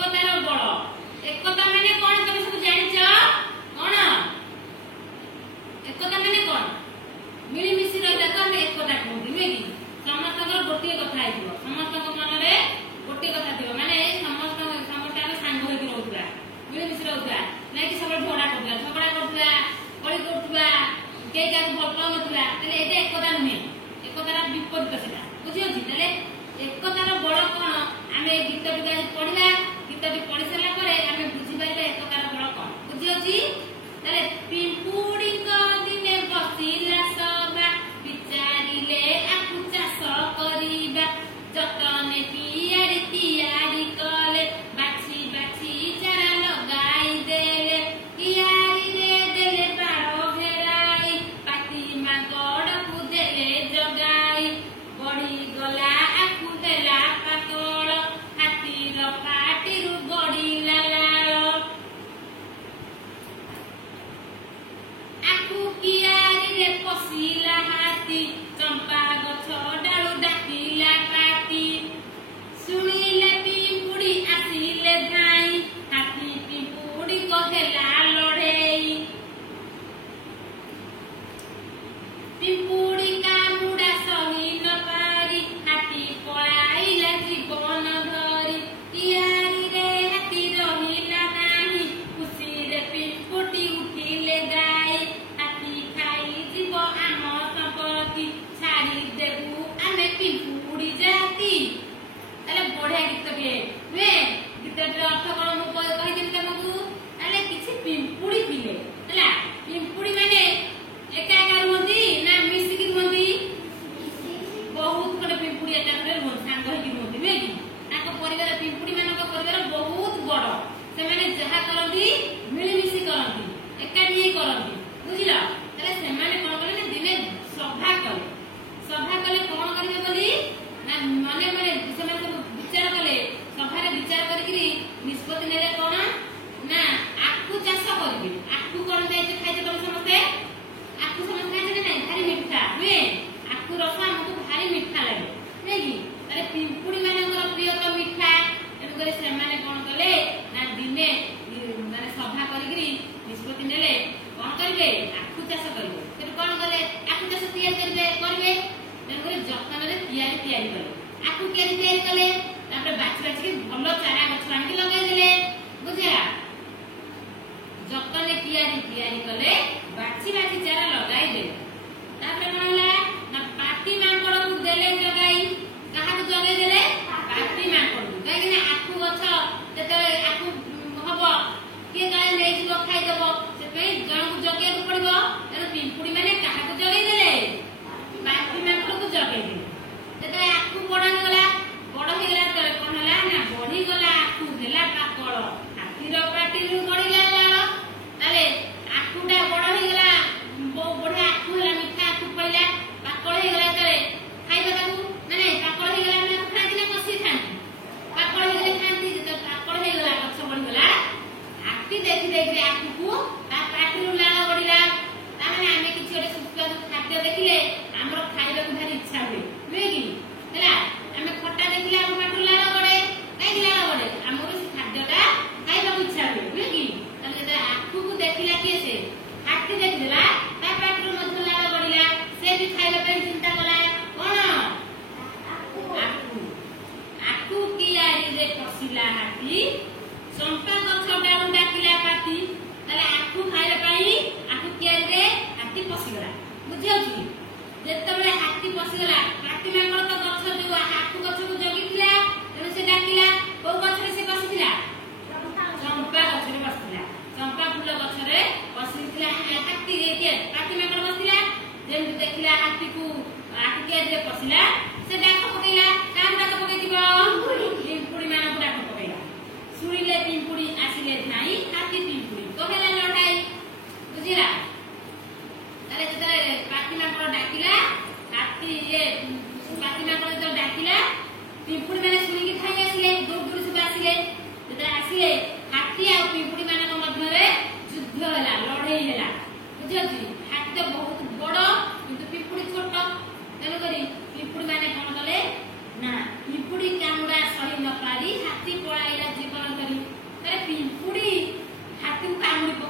एकतार बल एकता माने कोन तमे सब जानि छ कोन एकता माने कोन मिली मिसी रहला त हम एकता कहू नुहे कि समस्त गोटे कथा आइबो समस्त मन रे गोटे कथा थिबो माने समस्त समस्त हम सांग होई रहउतला मिली मिसी रहउतला नै कि सब झगड़ा करतला कଳି करतला के का भल पाउ नतला तले एते एकता नुहे एकतार विपरीत सेटा बुझियो छी तले एकतार बल कोन आमे गीतटी गाई पढिला गीतटी पढि सला परे आमे बुझि पाइले एकतार बल कोन बुझियो छी तले पिंपुडी को दिने बसिला सभा विचारिले आकु चाष करिबा जतने तियारी कले बाछी बाछी चारा लगाई देले कियारी रे देले बारो घेराई पाती मागड़ को देले जगाई बड़ी गला आकु देला पातळ हातीर पाटीरु गड़ीला लाल आकु कियारी रे पसिला हाथी चंपा गछ डालु डाकिला पाटी सुनिले पिंपुडी आसिले धाई हाथी पिंपुडी कहेला लड़ेई पिंपुडी कामुडा सही न पारी हाथी पळाइला जीवन धरी कियारी रे हाथी रहिला नाही खुशी रे पिंपुडी उठिले गाई हाथी खाई जीव आम संपत्ति छाड़ी देबू आमे पिंपुडी जाती ताले बढ़िया गीत के वे गीत अर्थ कोन मु कहि दिन तुमको ताले किछि पिंपुडी पिले हला पिंपुडी माने एका एका रुहती ना मिसी की रुहती बहुत बड़ पिंपुडी एका रे रुहती सांग होई रुहती वे कि ताको परिवार पिंपुडी मानको परिवार बहुत बड़ से माने जहा करंती मिली मिसी करंती एकाठी करंती बुझिला ताले से माने कोन करले दिने सभा कले कोन करबे बोली ना मने मने से माने विचार कले सभा रे विचार करकरी निष्पत्ति नेले कोन ना आकु चाष करबे आकु कोन जाय खाइते तम समस्ते आकु समस्ते खाइते नै भारी मिठा वे आकु रस हमको भारी मिठा लागे नै कि तारे पिंपुडी मानकर प्रिय तो मिठा एनु करे से माने कोन कले ना दिने माने सभा करकरी निष्पत्ति नेले कोन करबे आकु चाष करबे फिर कोन कले आकु चाष तैयार करबे एनु करे जतन रे तैयारी कले आकु केरी तैयारी कले तापर बाछि बाछि के भलो चारा गछ आनि लगाइ देले बुझिया जतने तैयारी कले बाछि बाछि चारा लगाइ देले तापर कोन होला ना पाटी मांकड़ को देले जगाई कहा को जगाई देले पाटी मांकड़ को काहे कि आकु गछ तेते आकु हबो के गाय नै जिवो खाइ देबो से पे जण को जगे को पड़िबो एनु पिंपुडी माने कहा को जगाई देले पाटी मांकड़ को जगाई देले तेते आकु बड़ हो गला तले कोन होला ना बढ़ी गला आकु देला पाकळ हाथीर पाटीरु गड़ीला लाल ताले आकुटा बड़ हो गला बढ़िया आकु होला मिठा आकु पइला पाकळ हो गला तले खाइबा ताकू माने पाकळ हो गला ना खाइ दिने बसी थांती पाकळ हो गले खांती जे पाकळ हो गला गछ बढ़ी गला आकि देखि आकु को ता पाटीरु लाल गड़ीला ता माने आमे किछि ओटे सुस्वादु खाद्य देखिले हमरो खाइबा को भारी इच्छा हुए नै कि हला आमे खट्टा देखिले हम पाटीरु लाल गड़े काई लाल गड़े हमरो से खाद्यटा खाइबा को इच्छा हुए नै कि तले जे आकु को देखिला के से हाथी देखिला ता पाटीरु मध्य लाल गड़ीला से भी खाइबा पे चिंता कला कोन आकु कियारी रे पसिला हाथी चंपा गछ डालु डाकिला पाटी तले आकु खाइबा पई आकु कियारी रे हाथी पसिगला बुझियो छी जेतबे हाथी पसिगला पाटी मांगड़ तो गछ जो आकु गछ को जगिथिला तेनु से डाकिला को गछ रे से बसिथिला चंपा गछ रे बसिथिला चंपा फूल गछ रे बसिथिला हाथी रे के पाटी मांगड़ बसिथिला जेन देखिला हाथी को आकु कियारी रे पसिला से डाक पकेला काम डाक पकेइ दिबो पिंपुडी माना डाक पकेला सुनिले पिंपुडी आसिले नाही हाथी पिंपुडी कहेला लड़ाई बुझिला ताले जते पाटी मांगड़ डाकिला हाथी ये पाटी मांगड़ जते डाकिला पिंपुडी माने सुनि कि थाई आसिले दूर दूर से आसिले जते आसिले हाथी आ पिंपुडी मानक मध्य रे युद्ध होला लड़ाई होला बुझियो छी हाथी तो बहुत बड़ किंतु पिंपुडी छोट तेनु करी पिंपुडी माने कोन कले ना पिंपुडी कामुडा सही न पारी हाथी पळाइला जीवन धरि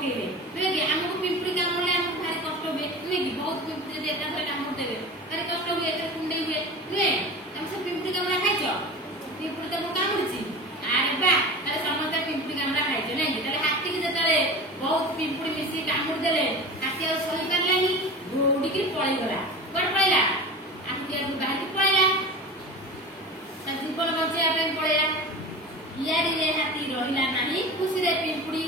पकेइले नुहे कि हमको पिंपड़ी कामड़े हमको भारी कष्ट हुए नुहे कि बहुत पिंपड़ी जदि एकाथरे कामड़ देबे भारी कष्ट हुए एते कुंडई हुए नुहे हम सब पिंपड़ी कामड़ा खाइछो पिंपड़ी तो कामुड़िछि अरे बा ताले समस्त पिंपड़ी कामड़ा खाइछो नै कि ताले हाथी के जतले बहुत पिंपड़ी मिसी कामुड़ देले हाथी आ सही करलानी दौड़ी के पळै गला कोड पळैला हाथी आ बाहर पळैला ता जीवन बचे आ पळैला यारी रे हाथी रहिला नाही खुशी रे पिंपड़ी